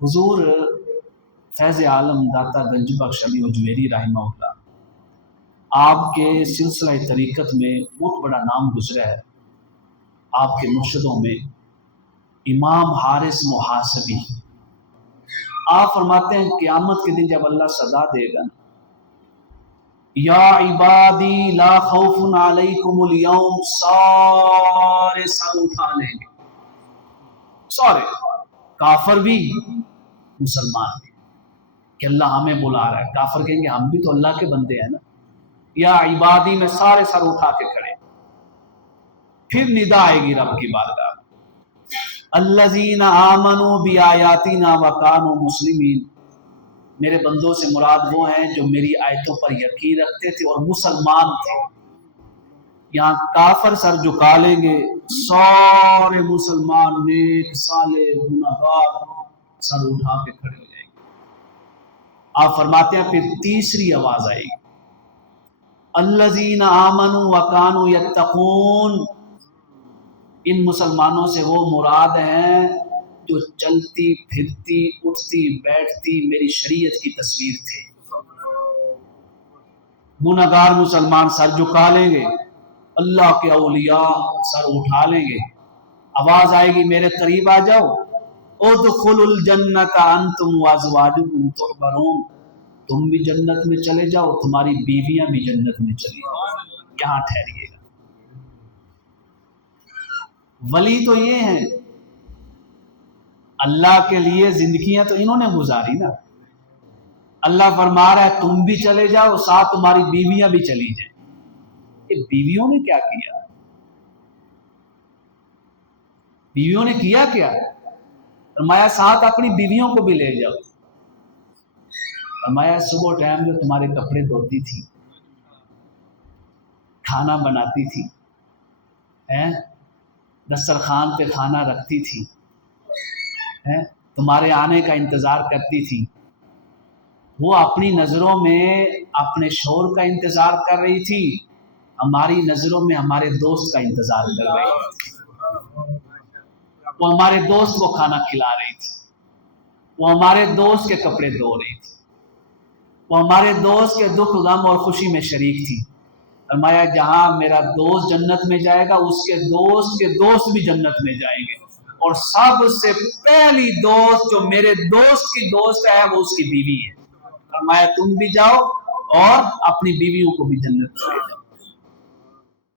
حضور فیض عالم داتا گنج بخش علی اجمیری رحمہ اللہ، آپ کے سلسلہ طریقت میں بہت بڑا نام گزرا ہے۔ آپ کے مرشدوں میں امام حارث محاسبی، آپ فرماتے ہیں قیامت کے دن جب اللہ صدا دے گا، یا عبادی لا خوف علیکم اليوم، سارے سر اٹھا لیں گے، سارے، کافر بھی مسلمان بھی، کہ اللہ ہمیں بلا رہا ہے۔ کافر کہیں گے ہم بھی تو اللہ کے بندے ہیں نا، یا عبادی میں سارے سر اٹھا کے کھڑے۔ پھر ندا آئے گی رب کی بارگاہ، الذین آمنوا بآیاتنا وکانوا مسلمین، میرے بندوں سے مراد وہ ہیں جو میری آیتوں پر یقین رکھتے تھے اور مسلمان تھے۔ یہاں کافر سر جھکا لیں گے، سارے مسلمان نیک صالح گنہگار سر اٹھا کے کھڑے ہو جائیں گے۔ آپ فرماتے ہیں پھر تیسری آواز آئے گی، الذین آمنوا وکانوا یتقون، ان مسلمانوں سے وہ مراد ہیں جو چلتی پھرتی اٹھتی بیٹھتی میری شریعت کی تصویر تھے۔ گنہگار مسلمان سر جھکا لیں گے، اللہ کے اولیاء سر اٹھا لیں گے۔ آواز آئے گی میرے قریب آ جاؤ، ادخلوا الجنۃ انتم وازواجکم تحبرون، تم بھی جنت میں چلے جاؤ، تمہاری بیویاں بھی جنت میں چلی جاؤ، یہاں ٹھہریے گا۔ ولی تو یہ ہیں، اللہ کے لیے زندگیاں تو انہوں نے گزاری نا۔ اللہ فرما رہا ہے تم بھی چلے جاؤ، ساتھ تمہاری بیویاں بھی چلی جائیں۔ یہ بیویوں نے کیا کیا؟ بیویوں نے کیا کیا؟ فرمایا ساتھ اپنی بیویوں کو بھی لے جاؤ۔ فرمایا صبح ٹائم جو تمہارے کپڑے دھوتی تھی، کھانا بناتی تھی، دسترخوان پہ کھانا رکھتی تھی، تمہارے آنے کا انتظار کرتی تھی، وہ اپنی نظروں میں اپنے شوہر کا انتظار کر رہی تھی، ہماری نظروں میں ہمارے دوست کا انتظار کر رہی تھی۔ وہ ہمارے دوست کو کھانا کھلا رہی تھی، وہ ہمارے دوست کے کپڑے دھو رہی تھی، وہ ہمارے دوست کے دکھ غم اور خوشی میں شریک تھی۔ فرمایا جہاں میرا دوست جنت میں جائے گا، اس کے دوست بھی جنت میں جائیں گے، اور سب سے پہلی دوست جو میرے دوست کی دوست ہے وہ اس کی بیوی ہے۔ فرمایا تم بھی جاؤ اور اپنی بیویوں کو بھی جنت میں لے جاؤ۔